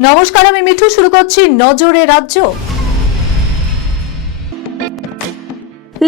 নমস্কার, আমি মিঠু। শুরু করছি নজরে রাজ্য।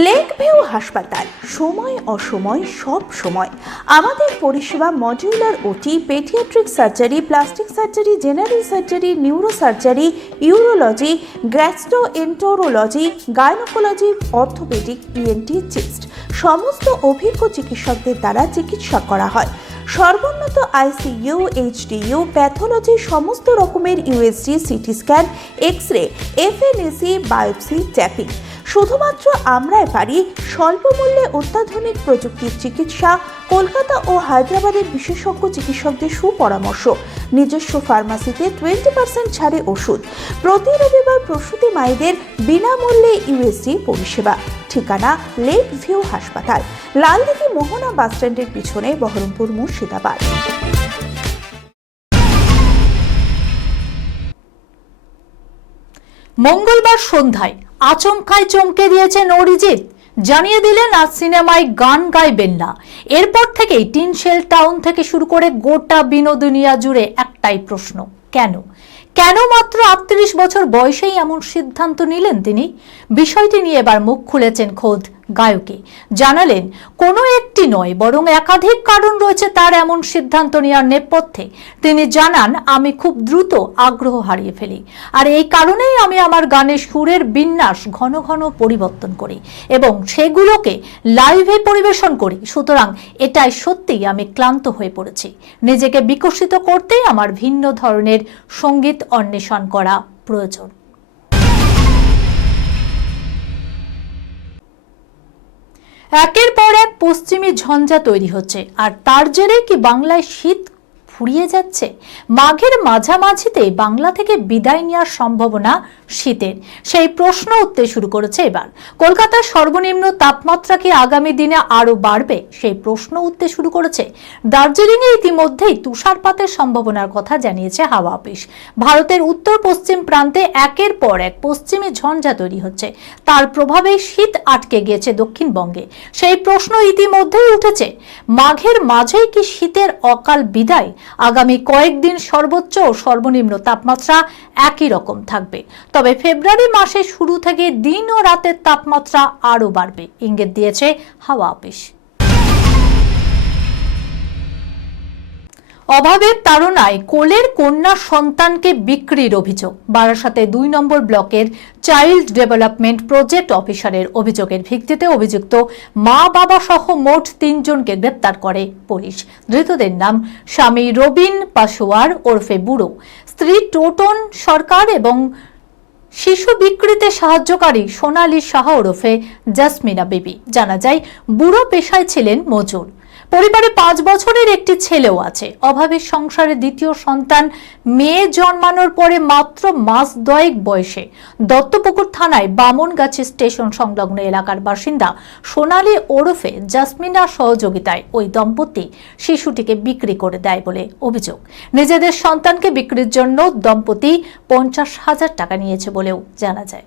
লেক ভিউ হাসপাতাল, সময় অসময়, সব সময়। আমাদের পরিষেবা modular OT, paediatric surgery, plastic surgery, general surgery neuro surgery urology gastro enterology gynaecology, orthopaedic ENT chest. সমস্ত অভিজ্ঞ চিকিৎসকদের দ্বারা চিকিৎসা করা হয়। সর্বোন্নত আইসিইউ, এইচডিইউ, প্যাথোলজি, সমস্ত রকমের USG CT scan X ray FNAC biopsy, tapping. শুধুমাত্র আমরাই পারি স্বল্প মূল্যে অত্যাধুনিক প্রযুক্তির চিকিৎসা কলকাতা ও হায়দ্রাবাদের বিশেষজ্ঞ চিকিৎসকদের সুপরামর্শ। নিজস্ব ফার্মাসিতে টোয়েন্টি পার্সেন্ট ছাড়ে ওষুধ। প্রতি রবিবার প্রসূতি মায়েদের বিনামূল্যে ইউএসজি পরিষেবা। ঠিকানা লেক ভিউ হাসপাতাল, লালদিঘি মোহনা বাসস্ট্যান্ডের পিছনে বহরমপুর মুর্শিদাবাদ। মঙ্গলবার সন্ধ্যায় আচমকায় চমকে দিয়েছেন অরিজিৎ। জানিয়ে দিলেন আজ সিনেমায় গান গাইবেন না। এরপর থেকেই টিনশেল টাউন থেকে শুরু করে গোটা বিনোদনিয়া জুড়ে একটাই প্রশ্ন। কেন? কেন মাত্র আটত্রিশ বছর বয়সেই এমন সিদ্ধান্ত নিলেন তিনি? বিষয়টি নিয়ে এবার মুখ খুলেছেন খোদ গায়কে। জানালেন, কোনো একটি নয়, বরং একাধিক কারণ রয়েছে তার এমন সিদ্ধান্ত নেওয়ার নেপথ্যে। তিনি জানান, আমি খুব দ্রুত আগ্রহ হারিয়ে ফেলি। আর এই কারণেই আমি আমার গানের সুরের বিন্যাস ঘন ঘন পরিবর্তন করি এবং সেগুলোকে লাইভে পরিবেশন করি। সুতরাং এটাই সত্যিই আমি ক্লান্ত হয়ে পড়েছি। নিজেকে বিকশিত করতেই আমার ভিন্ন ধরনের সংগীত অন্বেষণ করা প্রয়োজন। একের পর এক পশ্চিমী ঝঞ্ঝা তৈরি হচ্ছে, আর তার জেরে কি বাংলায় শীত ফুরিয়ে যাচ্ছে? মাঘের মাঝামাঝিতে বাংলা থেকে বিদায় নেওয়ার সম্ভাবনা শীতের সেই প্রশ্ন উঠতে শুরু করেছে এবার। কলকাতার সর্বনিম্ন তাপমাত্রা কি আগামী দিনে আরও বাড়বে? সেই প্রশ্ন উঠতে শুরু করেছে। দার্জিলিংয়ে ইতিমধ্যেই তুষারপাতের সম্ভাবনার কথা জানিয়েছে হাওয়া অফিস। ভারতের উত্তর পশ্চিম প্রান্তে একের পর এক পশ্চিমী ঝঞ্ঝা তৈরি হচ্ছে। তার প্রভাবে শীত আটকে গিয়েছে দক্ষিণবঙ্গে। সেই প্রশ্ন ইতিমধ্যেই উঠেছে। মাঘের মাঝেই কি শীতের অকাল বিদায়? আগামী কয়েকদিন সর্বোচ্চ ও সর্বনিম্ন তাপমাত্রা একই রকম থাকবে। তবে ফেব্রুয়ারি মাসের শুরু থেকে দিন ও রাতের তাপমাত্রা আরও বাড়বে। ইঙ্গিত দিয়েছে হাওয়া অফিস। অভাবের তাড়নায় কোলের কন্যা সন্তানকে বিক্রির অভিযোগ। বারাসাতে দুই নম্বর ব্লকের চাইল্ড ডেভেলপমেন্ট প্রজেক্ট অফিসারের অভিযোগের ভিত্তিতে অভিযুক্ত মা বাবা সহ মোট তিনজনকে গ্রেপ্তার করে পুলিশ। ধৃতদের নাম স্বামী রবিন পাশোয়ার ওরফে বুড়ো। স্ত্রী টোটন সরকার এবং শিশু বিক্রিতে সাহায্যকারী সোনালী শাহ ওরফে জাসমিনা বিবি। জানা যায় বুড়ো পেশায় ছিলেন মজুর। পরিবারে পাঁচ বছরের একটি ছেলেও আছে। অভাবের সংসারে দ্বিতীয় সন্তান, মেয়ে জন্মানোর পরে মাত্র মাস দয়েক বয়সে। দত্তপুকুর থানায় বামনগাছি স্টেশন সংলগ্ন এলাকার বাসিন্দা সোনালী ওরফে জাসমিনার সহযোগিতায় ওই দম্পতি শিশুটিকে বিক্রি করে দেয় বলে অভিযোগ। নিজেদের সন্তানকে বিক্রির জন্য দম্পতি পঞ্চাশ হাজার টাকা নিয়েছে বলেও জানা যায়।